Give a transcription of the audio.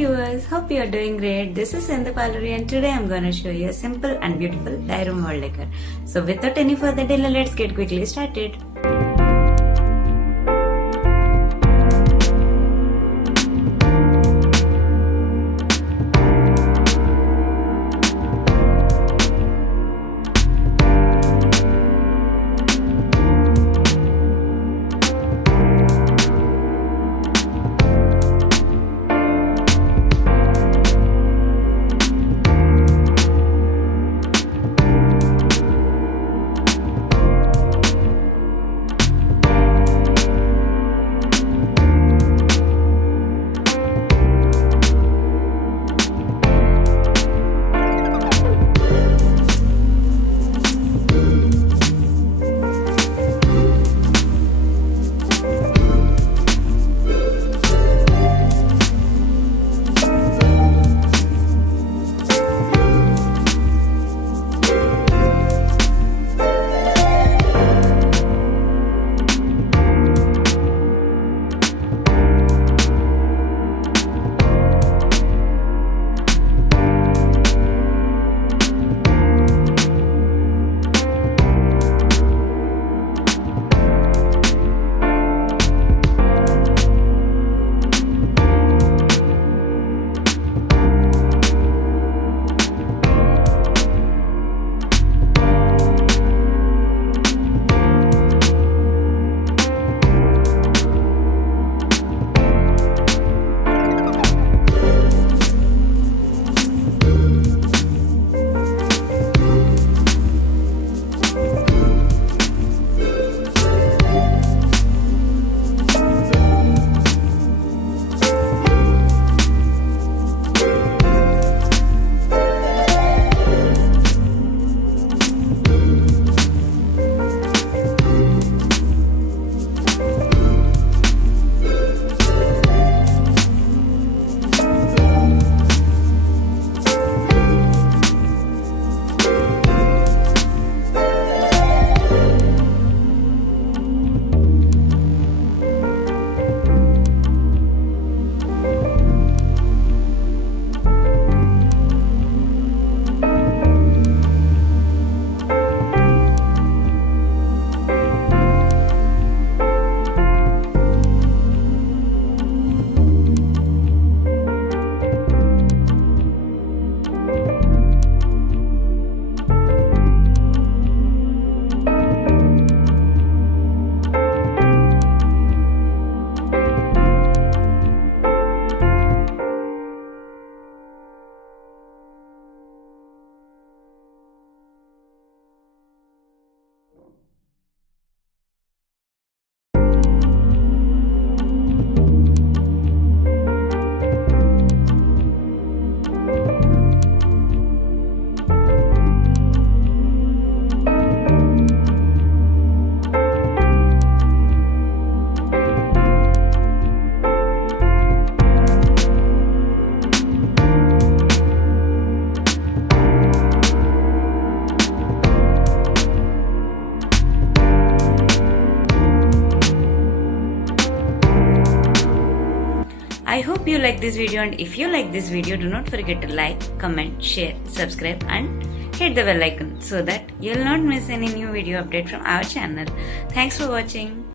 viewers, hope you are doing great. This is Sindhupaluri and today I am going to show you a simple and beautiful diary room wall decor. So without any further delay, let's get quickly started. I hope you like this video, and if you like this video, do not forget to like, comment, share, subscribe and hit the bell icon so that you will not miss any new video update from our channel. Thanks for watching.